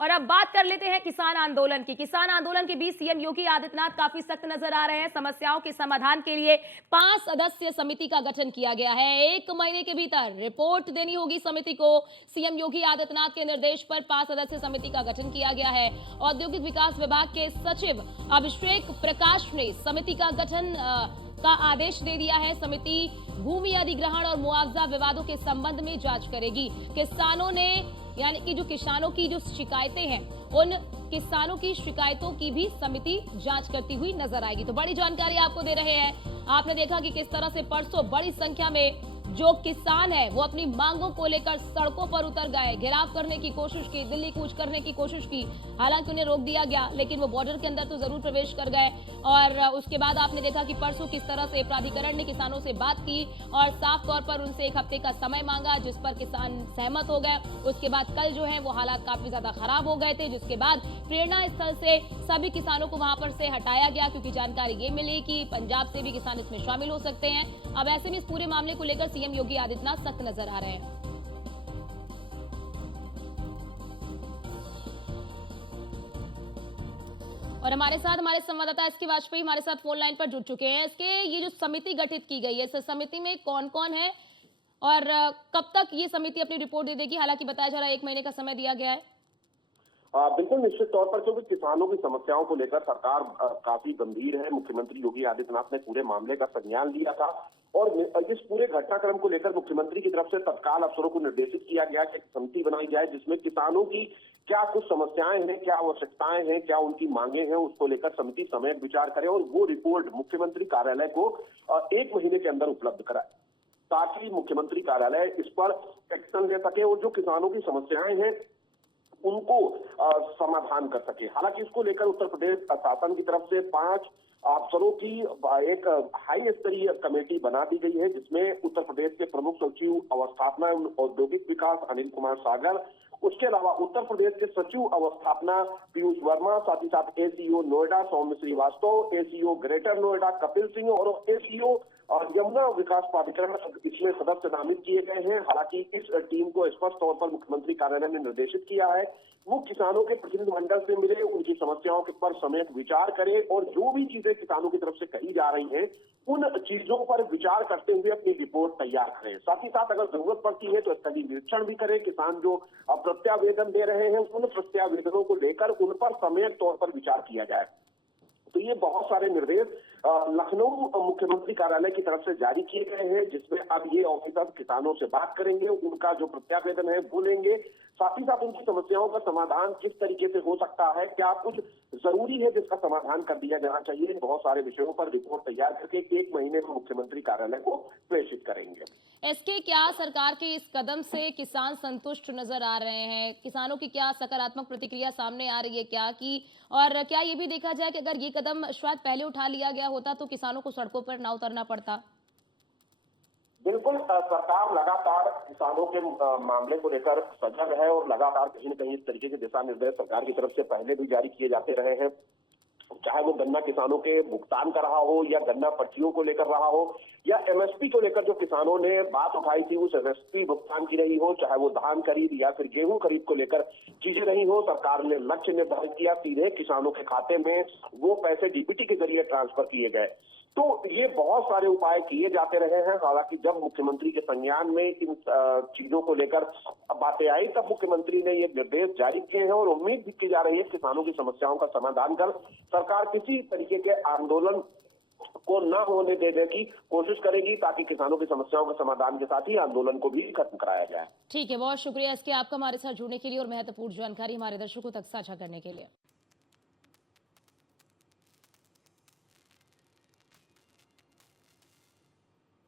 और अब बात कर लेते हैं किसान आंदोलन की। किसान आंदोलन के बीच सीएम योगी आदित्यनाथ काफी सख्त नजर आ रहे हैं। समस्याओं के समाधान के लिए 5 सदस्यीय समिति का गठन किया गया है। 1 महीने के भीतर रिपोर्ट देनी होगी समिति को। सीएम योगी आदित्यनाथ के निर्देश पर 5 सदस्यीय समिति का गठन किया गया है। औद्योगिक विकास विभाग के सचिव अभिषेक प्रकाश ने समिति का गठन का आदेश दे दिया है। समिति भूमि अधिग्रहण और मुआवजा विवादों के संबंध में जांच करेगी। किसानों ने यानी कि जो किसानों की जो शिकायतें हैं, उन किसानों की शिकायतों की भी समिति जांच करती हुई नजर आएगी। तो बड़ी जानकारी आपको दे रहे हैं। आपने देखा कि किस तरह से परसों बड़ी संख्या में जो किसान है वो अपनी मांगों को लेकर सड़कों पर उतर गए, घेराव करने की कोशिश की, दिल्ली कूच करने की कोशिश की। हालांकि उन्हें रोक दिया गया, लेकिन वो बॉर्डर के अंदर तो जरूर प्रवेश कर गए। और उसके बाद आपने देखा कि परसों किस तरह से प्राधिकरण ने किसानों से बात की और साफ तौर पर उनसे 1 हफ्ते का समय मांगा, जिस पर किसान सहमत हो गए। उसके बाद कल जो है वो हालात काफी ज्यादा खराब हो गए थे, जिसके बाद प्रेरणा स्थल से सभी किसानों को वहां पर से हटाया गया, क्योंकि जानकारी ये मिली कि पंजाब से भी किसान इसमें शामिल हो सकते हैं। अब ऐसे में इस पूरे मामले को लेकर सीएम योगी आदित्यनाथ सख्त नजर आ रहे हैं। और हमारे संवाददाता एसके वाजपेयी हमारे साथ फोन लाइन पर जुड़ चुके हैं। इसके ये जो समिति गठित की गई है, इस समिति में कौन कौन है और कब तक ये समिति अपनी रिपोर्ट दे देगी? हालांकि बताया जा रहा है 1 महीने का समय दिया गया है। बिल्कुल निश्चित तौर पर क्योंकि किसानों की समस्याओं को लेकर सरकार काफी गंभीर है। मुख्यमंत्री योगी आदित्यनाथ ने पूरे मामले का संज्ञान लिया था और इस पूरे घटनाक्रम को लेकर मुख्यमंत्री की तरफ से तत्काल अफसरों को निर्देशित किया गया कि एक समिति बनाई जाए जिसमें किसानों की क्या कुछ समस्याएं हैं, क्या आवश्यकताएं हैं, क्या उनकी मांगे हैं, उसको लेकर समिति सम्यक विचार करे और वो रिपोर्ट मुख्यमंत्री कार्यालय को 1 महीने के अंदर उपलब्ध कराए, ताकि मुख्यमंत्री कार्यालय इस पर एक्शन ले सके और जो किसानों की समस्याएं हैं उनको समाधान कर सके। हालांकि इसको लेकर उत्तर प्रदेश शासन की तरफ से 5 अफसरों की एक हाई स्तरीय कमेटी बना दी गई है, जिसमें उत्तर प्रदेश के प्रमुख सचिव अवस्थापना औद्योगिक विकास अनिल कुमार सागर, उसके अलावा उत्तर प्रदेश के सचिव अवस्थापना पीयूष वर्मा, साथ ही साथ एसीओ नोएडा सौम्य श्रीवास्तव, एसीओ ग्रेटर नोएडा कपिल सिंह और एसीओ और यमुना विकास प्राधिकरण इसमें सदस्य नामित किए गए हैं। हालांकि इस टीम को स्पष्ट तौर पर मुख्यमंत्री कार्यालय ने निर्देशित किया है वो किसानों के प्रतिनिधिमंडल से मिले, उनकी समस्याओं के पर समेत विचार करे और जो भी चीजें किसानों की तरफ से कही जा रही हैं उन चीजों पर विचार करते हुए अपनी रिपोर्ट तैयार करें। साथ ही साथ अगर जरूरत पड़ती है तो स्थलीय निरीक्षण भी करें। किसान जो प्रत्यावेदन दे रहे हैं उन प्रत्यावेदनों को लेकर उन पर सम्यक तौर पर विचार किया जाए। तो ये बहुत सारे निर्देश लखनऊ मुख्यमंत्री कार्यालय की तरफ से जारी किए गए हैं, जिसमें अब ये ऑफिसर किसानों से बात करेंगे, उनका जो प्रत्यावेदन है वो लेंगे, साथ ही साथ उनकी समस्याओं का समाधान किस तरीके से हो सकता है, क्या कुछ जरूरी है जिसका समाधान कर दिया जाना चाहिए, बहुत सारे विषयों पर रिपोर्ट तैयार करके 1 महीने में मुख्यमंत्री कार्यालय को प्रेषित करेंगे। एसके, क्या सरकार के इस कदम से किसान संतुष्ट नजर आ रहे हैं? किसानों की क्या सकारात्मक प्रतिक्रिया सामने आ रही है क्या कि, और क्या ये भी देखा जाए कि अगर ये कदम शायद पहले उठा लिया गया होता तो किसानों को सड़कों पर ना उतरना पड़ता? बिल्कुल, सरकार लगातार किसानों के मामले को लेकर सजग है और लगातार कहीं न कहीं इस तरीके के दिशा निर्देश सरकार की तरफ से पहले भी जारी किए जाते रहे हैं, चाहे वो गन्ना किसानों के भुगतान का रहा हो या गन्ना पर्चियों को लेकर रहा हो या एमएसपी को लेकर जो किसानों ने बात उठाई थी उस एमएसपी भुगतान की रही हो, चाहे वो धान खरीद या फिर गेहूं खरीद को लेकर चीजें रही हो, सरकार ने लक्ष्य निर्धारित किया, सीधे किसानों के खाते में वो पैसे डीबीटी के जरिए ट्रांसफर किए गए। तो ये बहुत सारे उपाय किए जाते रहे हैं। हालांकि जब मुख्यमंत्री के संज्ञान में इन चीजों को लेकर बातें आई तब मुख्यमंत्री ने ये निर्देश जारी किए हैं और उम्मीद भी की जा रही है किसानों की समस्याओं का समाधान कर सरकार किसी तरीके के आंदोलन को न होने देने की कोशिश करेगी, ताकि किसानों की समस्याओं के समाधान के साथ ही आंदोलन को भी खत्म कराया जाए। ठीक है, बहुत शुक्रिया इसके आपका हमारे साथ जुड़ने के लिए और महत्वपूर्ण जानकारी हमारे दर्शकों तक साझा करने के लिए।